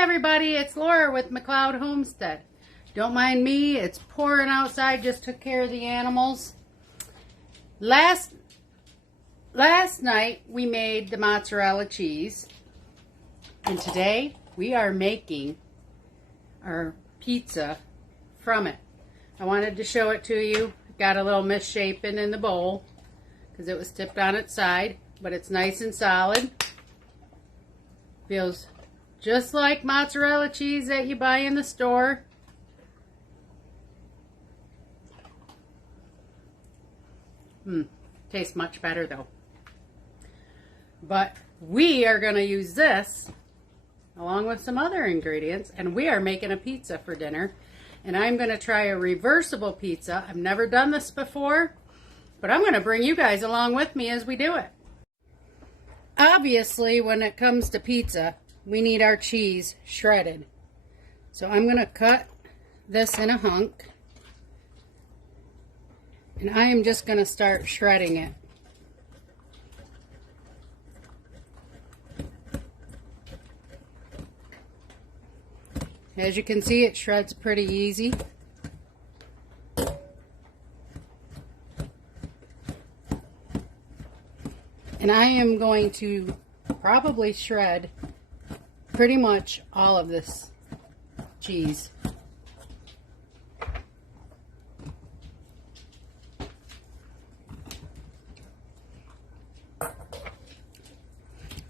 everybody, it's Laura with McLeod Homestead. Don't mind me, it's pouring outside, just took care of the animals. Last night we made the mozzarella cheese, and today we are making our pizza from it. I wanted to show it to you. Got a little misshapen in the bowl because it was tipped on its side, but it's nice and solid. Feels just like mozzarella cheese that you buy in the store. Tastes much better though. But we are going to use this along with some other ingredients, and we are making a pizza for dinner. And I'm going to try a reversible pizza. I've never done this before, but I'm going to bring you guys along with me as we do it. Obviously, when it comes to pizza, we need our cheese shredded. So I'm going to cut this in a hunk, and I am just going to start shredding it. As you can see, it shreds pretty easy. And I am going to probably shred pretty much all of this cheese.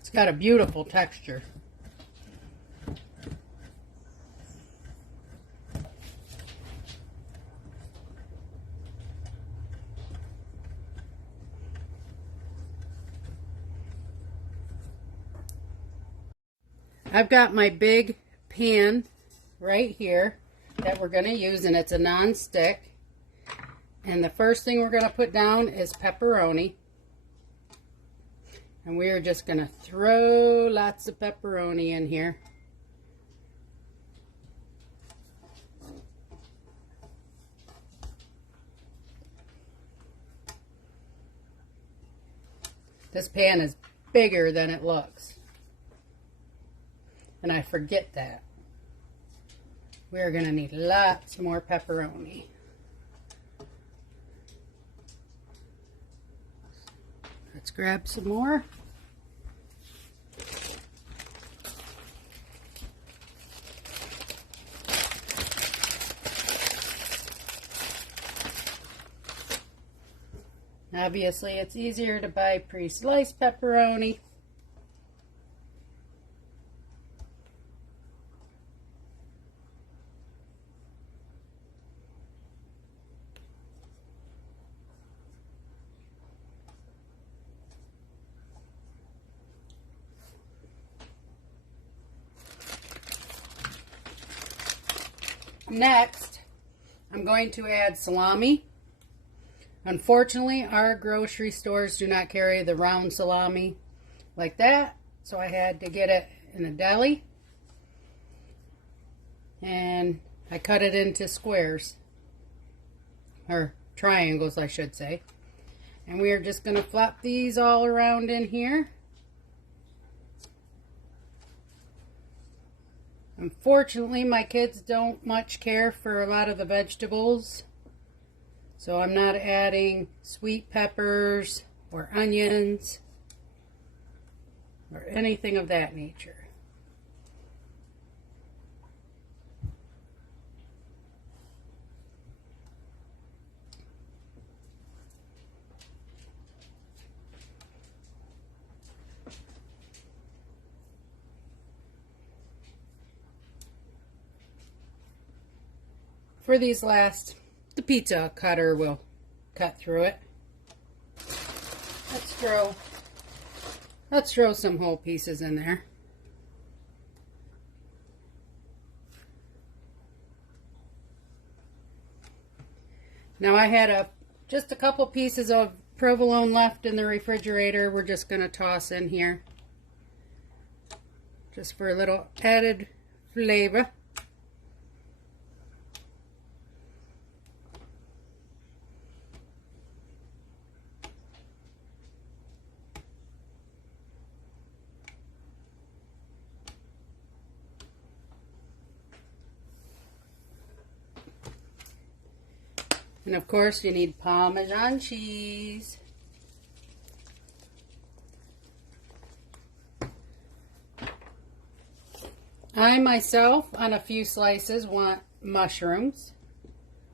It's got a beautiful texture. I've got my big pan right here that we're going to use, and it's a non-stick. And the first thing we're going to put down is pepperoni. And we are just going to throw lots of pepperoni in here. This pan is bigger than it looks. And I forget that. We're going to need lots more pepperoni. Let's grab some more. Obviously, it's easier to buy pre-sliced pepperoni. Next, I'm going to add salami. Unfortunately, our grocery stores do not carry the round salami like that, so I had to get it in a deli. And I cut it into squares, or triangles, I should say. And we are just going to flop these all around in here. Unfortunately, my kids don't much care for a lot of the vegetables, so I'm not adding sweet peppers or onions or anything of that nature. For these last, the pizza cutter will cut through it. Let's throw some whole pieces in there. Now I had just a couple pieces of provolone left in the refrigerator. We're just going to toss in here, just for a little added flavor. And of course you need Parmesan cheese. I myself, on a few slices, want mushrooms.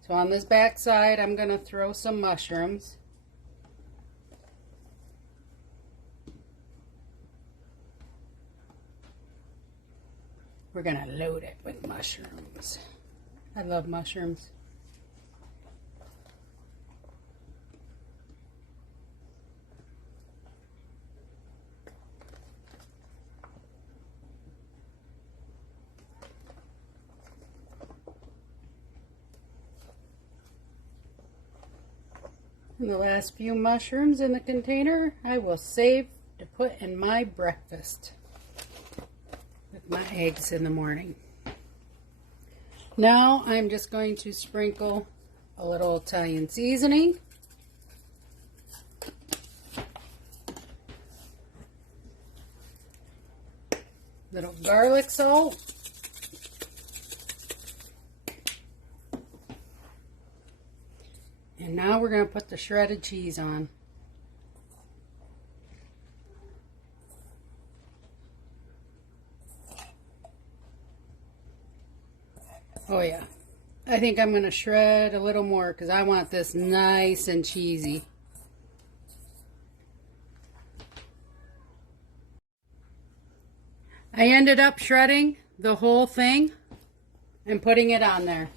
So on this back side, I'm going to throw some mushrooms. We're going to load it with mushrooms. I love mushrooms. And the last few mushrooms in the container I will save to put in my breakfast with my eggs in the morning. Now I'm just going to sprinkle a little Italian seasoning. Little garlic salt. And now we're going to put the shredded cheese on. Oh yeah, I think I'm going to shred a little more because I want this nice and cheesy. I ended up shredding the whole thing and putting it on there.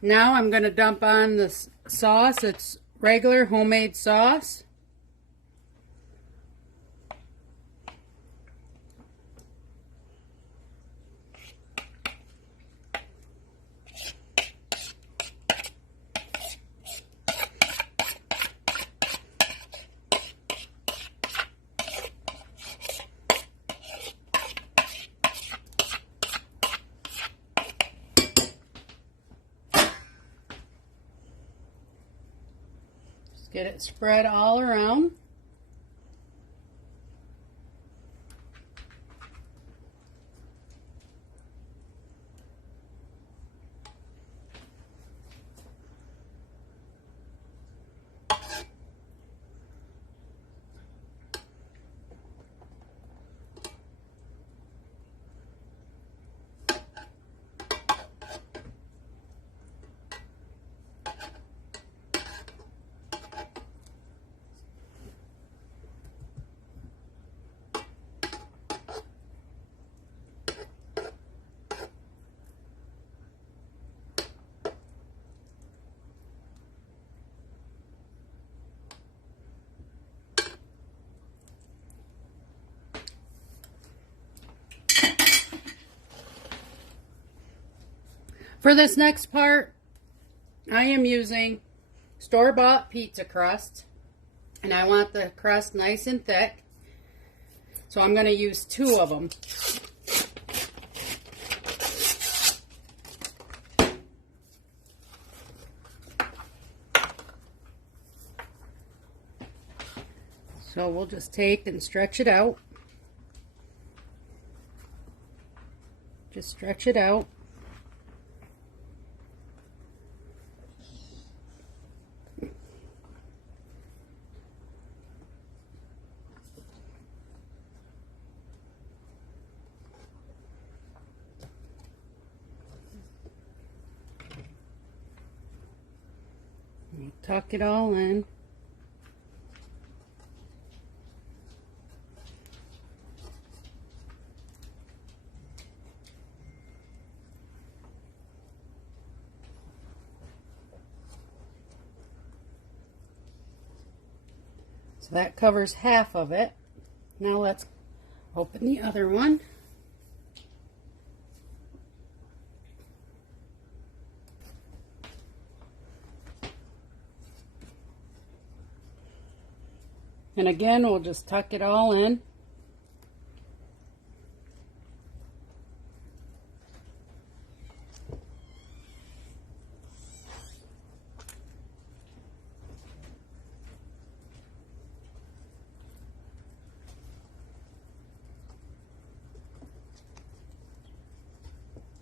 Now I'm going to dump on the sauce. It's regular homemade sauce. Get it spread all around. For this next part, I am using store-bought pizza crust, and I want the crust nice and thick, so I'm going to use 2 of them. So we'll just take and stretch it out. Just stretch it out. Tuck it all in. So that covers half of it. Now let's open the other one. And again, we'll just tuck it all in.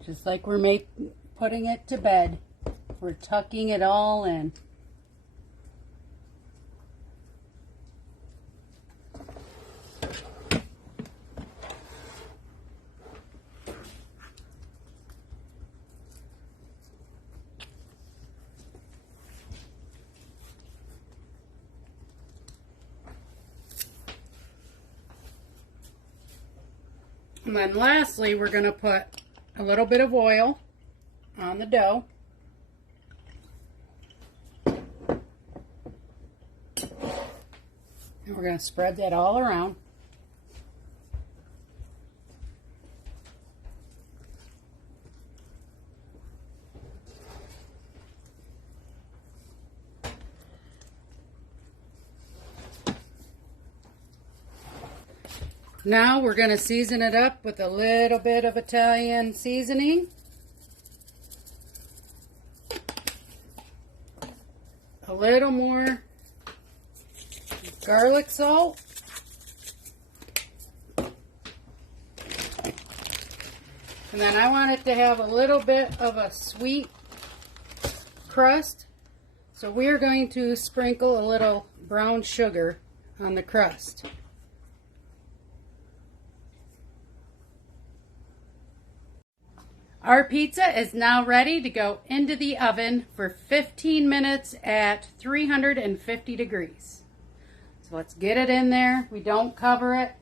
Just like we're putting it to bed. We're tucking it all in. And then lastly, we're going to put a little bit of oil on the dough. And we're going to spread that all around. Now we're going to season it up with a little bit of Italian seasoning. A little more garlic salt. And then I want it to have a little bit of a sweet crust. So we're going to sprinkle a little brown sugar on the crust. Our pizza is now ready to go into the oven for 15 minutes at 350 degrees. So let's get it in there. We don't cover it.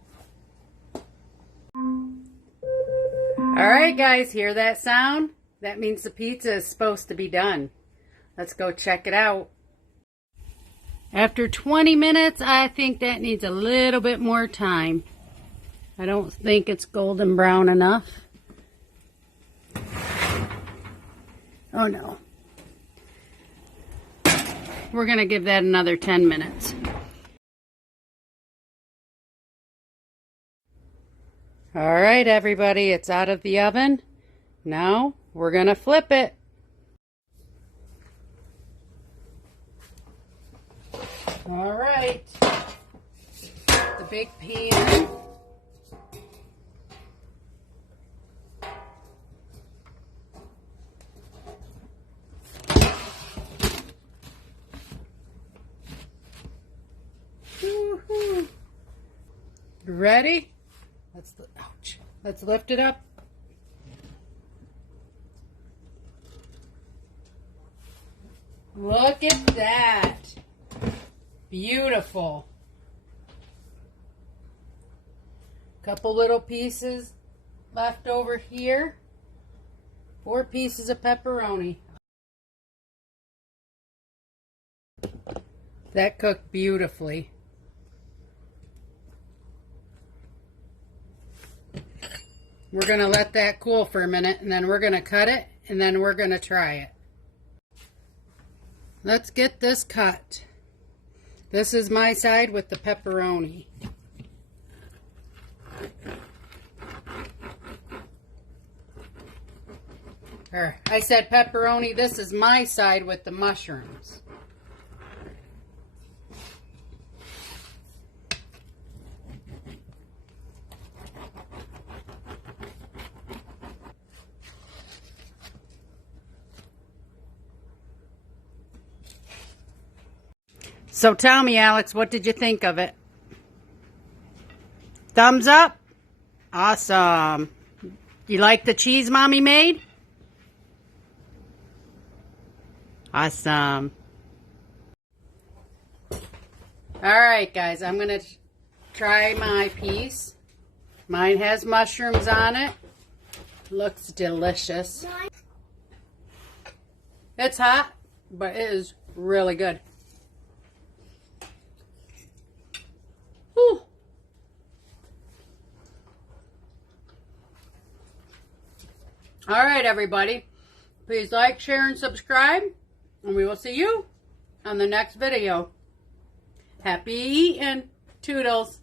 Alright guys, hear that sound? That means the pizza is supposed to be done. Let's go check it out. After 20 minutes, I think that needs a little bit more time. I don't think it's golden brown enough. Oh no. We're going to give that another 10 minutes. Alright everybody, it's out of the oven. Now we're going to flip it. Alright. The big pan. Ready? Let's lift it up. Look at that. Beautiful. Couple little pieces left over here. 4 pieces of pepperoni. That cooked beautifully. We're going to let that cool for a minute, and then we're going to cut it, and then we're going to try it. Let's get this cut. This is my side with the pepperoni. Or, I said pepperoni, this is my side with the mushrooms. So tell me, Alex, what did you think of it? Thumbs up? Awesome. You like the cheese Mommy made? Awesome. Alright guys, I'm going to try my piece. Mine has mushrooms on it. Looks delicious. It's hot, but it is really good. Whew. Alright everybody, please like, share, and subscribe, and we will see you on the next video. Happy eating. Toodles.